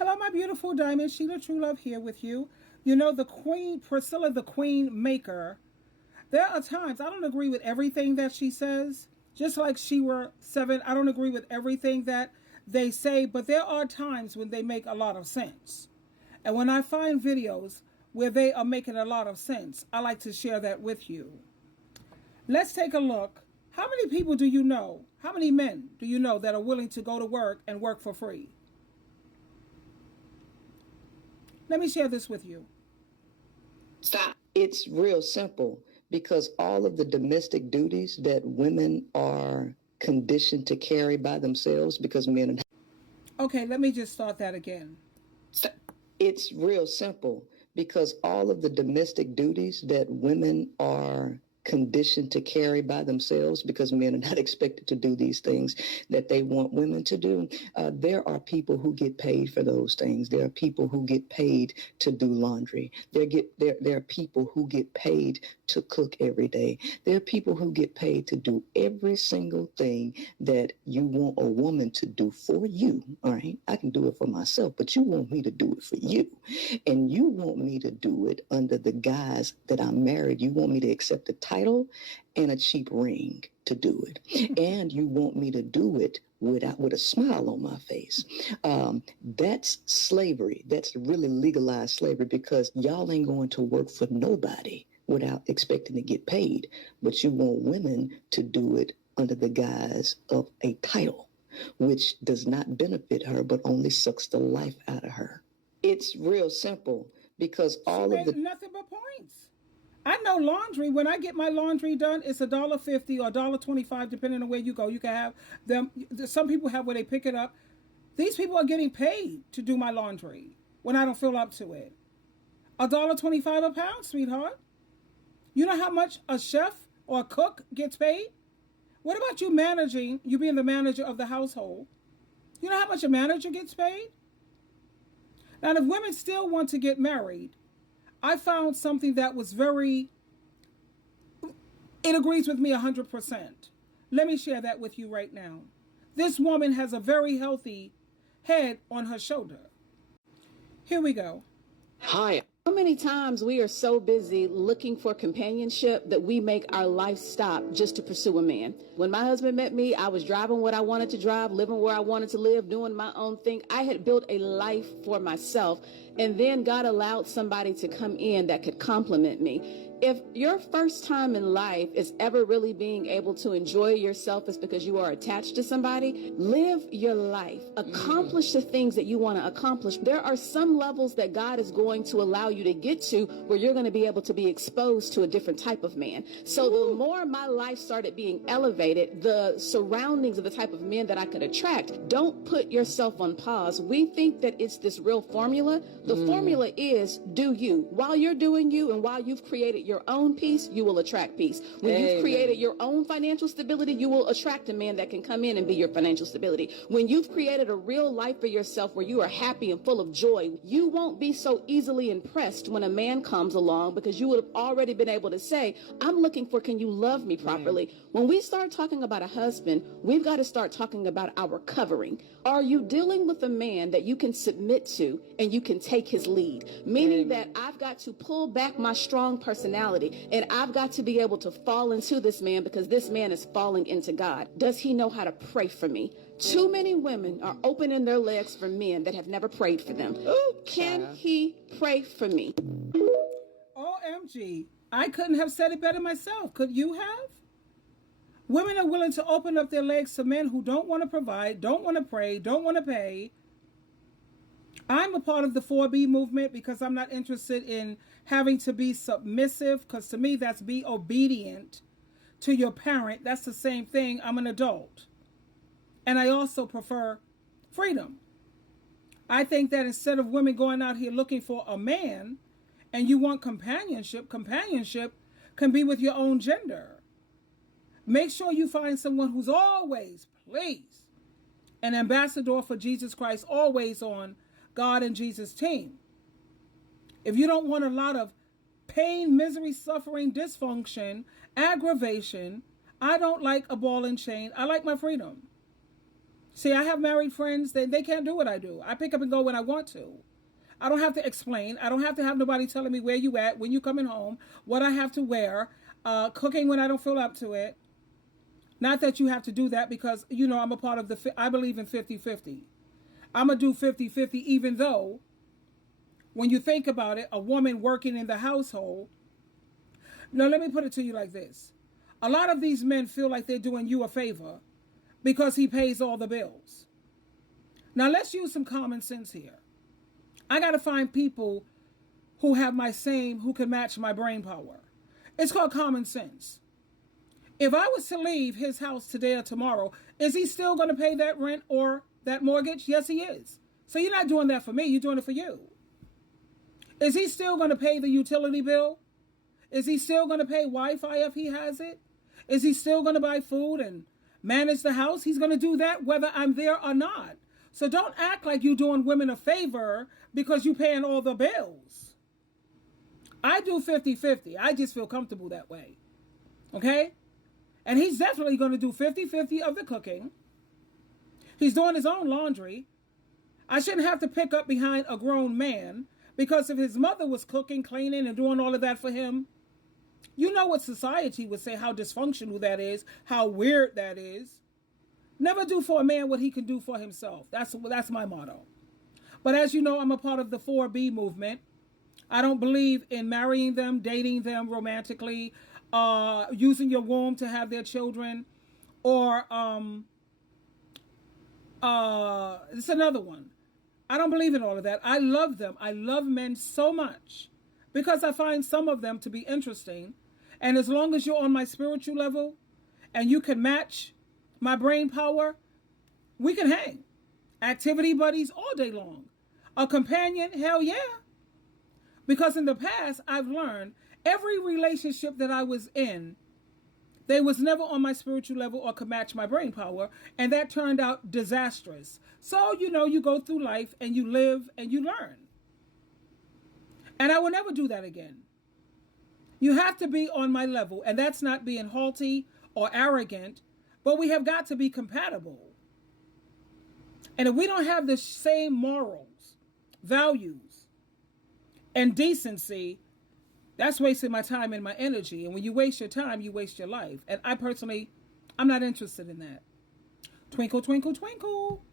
Hello, my beautiful diamond. SheilaTruelove here with you. You know, the queen, Priscilla, the queen maker. There are times I don't agree with everything that she says. Just like she were 7, I don't agree with everything that they say. But there are times when they make a lot of sense. And when I find videos where they are making a lot of sense, I like to share that with you. Let's take a look. How many people do you know? How many men do you know that are willing to go to work and work for free? Let me share this with you. Stop. It's real simple because all of the domestic duties that women are conditioned to carry by themselves because men are... Okay, let me just start that again. Stop. It's real simple because all of the domestic duties that women are conditioned to carry by themselves because men are not expected to do these things that they want women to do. There are people who get paid for those things. There are people who get paid to do laundry. There are people who get paid to cook every day. There are people who get paid to do every single thing that you want a woman to do for you. All right. I can do it for myself, but you want me to do it for you. And you want me to do it under the guise that I'm married. You want me to accept a title and a cheap ring to do it. And you want me to do it with a smile on my face. That's slavery. That's really legalized slavery because y'all ain't going to work for nobody without expecting to get paid. But you want women to do it under the guise of a title, which does not benefit her, but only sucks the life out of her. It's real simple because all of the... Nothing but points. I know laundry. When I get my laundry done, it's $1.50 or $1.25, depending on where you go. You can have them. Some people have where they pick it up. These people are getting paid to do my laundry when I don't feel up to it. $1.25 a pound, sweetheart. You know how much a chef or a cook gets paid? What about you managing, you being the manager of the household? You know how much a manager gets paid? Now, if women still want to get married, I found something that was it agrees with me 100%. Let me share that with you right now. This woman has a very healthy head on her shoulder. Here we go. Hi. So many times we are so busy looking for companionship that we make our life stop just to pursue a man. When my husband met me, I was driving what I wanted to drive, living where I wanted to live, doing my own thing. I had built a life for myself, and then God allowed somebody to come in that could complement me. If your first time in life is ever really being able to enjoy yourself is because you are attached to somebody, live your life. Accomplish the things that you want to accomplish. There are some levels that God is going to allow you to get to where you're going to be able to be exposed to a different type of man. So the more my life started being elevated, the surroundings of the type of men that I could attract, don't put yourself on pause. We think that it's this real formula. The formula is do you. While you're doing you and while you've created your own peace, you will attract peace. When you've created your own financial stability, you will attract a man that can come in and be your financial stability. When you've created a real life for yourself where you are happy and full of joy, you won't be so easily impressed when a man comes along because you would have already been able to say, I'm looking for, can you love me properly? When we start talking about a husband, we've got to start talking about our covering. Are you dealing with a man that you can submit to and you can take his lead? Meaning that I've got to pull back my strong personality and I've got to be able to fall into this man because this man is falling into God. Does he know how to pray for me? Too many women are opening their legs for men that have never prayed for them. Can he pray for me? OMG. I couldn't have said it better myself. Could you have? Women are willing to open up their legs to men who don't want to provide, don't want to pray, don't want to pay. I'm a part of the 4B movement because I'm not interested in having to be submissive, because to me that's be obedient to your parent. That's the same thing. I'm an adult. And I also prefer freedom. I think that instead of women going out here looking for a man and you want companionship can be with your own gender. Make sure you find someone who's always, please, an ambassador for Jesus Christ, always on God and Jesus' team. If you don't want a lot of pain, misery, suffering, dysfunction, aggravation, I don't like a ball and chain. I like my freedom. See, I have married friends, they can't do what I do. I pick up and go when I want to. I don't have to explain. I don't have to have nobody telling me where you at, when you coming home, what I have to wear, cooking when I don't feel up to it. Not that you have to do that, because, you know, I'm a part of I believe in 50-50. I'm going to do 50-50, even though when you think about it, a woman working in the household. Now, let me put it to you like this. A lot of these men feel like they're doing you a favor because he pays all the bills. Now, let's use some common sense here. I got to find people who have who can match my brain power. It's called common sense. If I was to leave his house today or tomorrow, is he still going to pay that rent or that mortgage? Yes, he is. So you're not doing that for me. You're doing it for you. Is he still going to pay the utility bill? Is he still going to pay Wi-Fi if he has it? Is he still going to buy food and manage the house? He's going to do that whether I'm there or not. So don't act like you're doing women a favor because you're paying all the bills. I do 50-50. I just feel comfortable that way. Okay? And he's definitely going to do 50-50 of the cooking. He's doing his own laundry. I shouldn't have to pick up behind a grown man, because if his mother was cooking, cleaning, and doing all of that for him, you know what society would say, how dysfunctional that is, how weird that is. Never do for a man what he can do for himself. That's my motto. But as you know, I'm a part of the 4B movement. I don't believe in marrying them, dating them romantically, using your womb to have their children, or it's another one. I don't believe in all of that. I love them. I love men so much because I find some of them to be interesting. And as long as you're on my spiritual level and you can match my brain power, we can hang. Activity buddies all day long. A companion, hell yeah. Because in the past, I've learned every relationship that I was in, they was never on my spiritual level or could match my brain power. And that turned out disastrous. So, you know, you go through life and you live and you learn. And I will never do that again. You have to be on my level. And that's not being haughty or arrogant, but we have got to be compatible. And if we don't have the same morals, values, and decency, that's wasting my time and my energy. And when you waste your time, you waste your life. And I personally, I'm not interested in that. Twinkle, twinkle, twinkle.